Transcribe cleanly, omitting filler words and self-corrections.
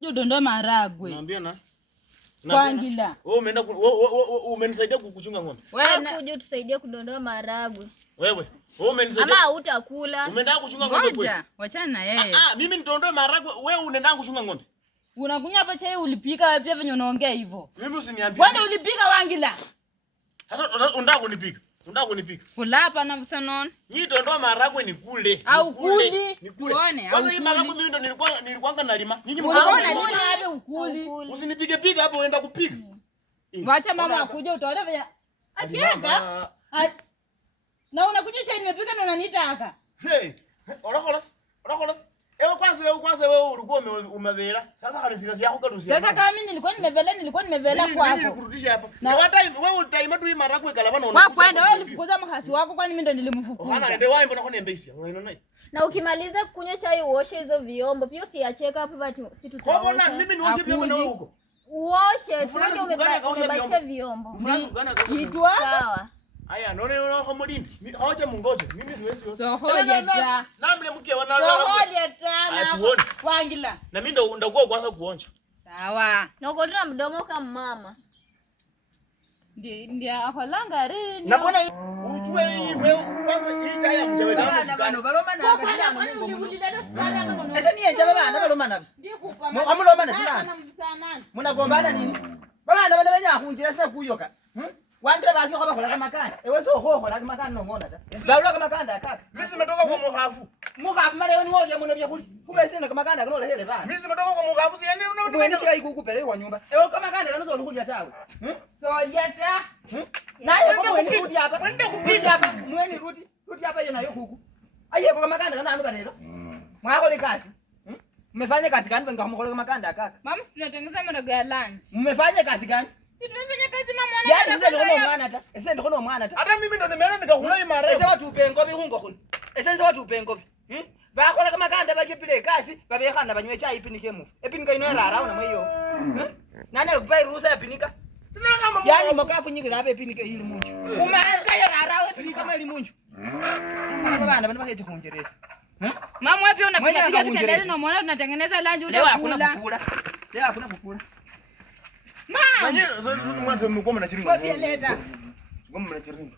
Hiyo dondoa maharagwe. Naambia na. Kwangila. Wewe umenisaidia kukuchunga ng'ombe. Wewe uje tusaidie kudondoa maharagwe. Wewe umenisaidia. Ama hutakula. Umeenda kuchunga ng'ombe kweli? Wachana na yeye. Mimi nitaondoa maharagwe, wewe unaenda kuchunga ng'ombe. Unakunya hapa chai ulipika wapi pia venye unaongea hivyo? Mimi usiniambie. Wewe ulipika Wangila. Sasa unataka kunipika. Unataka kunipika. Kula hapa na msanon. Nyinyi tondoa maharagwe ni kule. Au kuli. Tuone. Kwanza hii maharagwe mimi ndo nilikuanga nalima. Nyinyi mnaona nini hapo ukuli? Usinipige piga hapo uenda kupiga. Wacha mama akuje utaona vya. Atianga. Na unakuja chai nimepika na unanitaka. Hey. Ora. Kwanza wewe ulikuwa umevela. Sasa kanisa yako karusia. Sasa kama mimi nilikuwa nimevela kwako. Nikurudisha hapa. Na hata wewe utaima tu hii maharagwe kalabana unakuja. Kwa kwenda wewe ulifukuza mhasi wako kwani mimi ndo nilimfukuza. Hana ndio wao mbona kuniambia hisia. Unaona nini? Na ukimaliza kunywa chai uoshe hizo vyombo. Pia usiacheka hapo bati si tutaosha. Kwa mbona mimi nioshe vyombo na wewe huko? Uoshe, sio umebakisha vyombo. Kitwa. Sawa. Aya, none kwa mulindi. Acha mungoje. Mimi siwezi. So hoja ta. Na mle mke wana. So hoja ta. Atuone. Wangila. Na mimi ndo kwanza kuonja. Sawa. Na uko tuna mdomo kama mama. Ndia holanga rini. Na mbona ujue hii wewe kwanza hii chai ya mchewe kama sukari. Baloma na ngazina no mingo muno. Esa Esa ni enja baba baloma na bisi. Amuloma na sina. Munagombana nini? Bana banya kunjira sina kuyoka. Wandre basi kwa bakhola kamakanda. Ewe so khola kamakanda no ngona ta. Balula kamakanda akaka. Mimi nimetoka kwa muhafu. Muhafu mara wewe ngoja muno bya kuli. Kube sina kamakanda kana hele bana. Mimi nimetoka kwa muhafu si yani unaona. Wewe nishika ikukupele kwa nyumba. Ewe kamakanda kana so lukulia tawe. So yata. Naye kwa wewe rudi hapa. Wende kupiga hapa. Mweni rudi. Rudi hapa hiyo nayo kuku. Aye kwa kamakanda kana anu banelo. Mwakole kazi. Mmefanya kazi gani wenga mkole kamakanda akaka? Mama tunatengeneza madogo ya lunch. Mmefanya kazi gani? Tumefanya kazi mama mwana. Yaani sasa ndio mwana hata. Sasa ndio mwana hata. Hata mimi ndo nimeona nikakula hii mara. Sasa watu upengo bihungo khuni. Sasa watu upengo. Bakhola kamakanda baje kasi babekhana banywe chai ipinike mufu. Epinika ino rara una mweyo. Nani alikupa ruhusa ya pinika? Sina kama yaani makafu nyingi na ipinike hili munju. Umaeka ya rara wewe pinika mali munju. Bana bana baheje kunjereza. Mama wapi unapiga piga kitandani na umeona tunatengeneza lunch ule kula. Leo hakuna kukula. Mama, mwanzo mko mnachiringa. Kwa leta. Ngoma mnachiringa.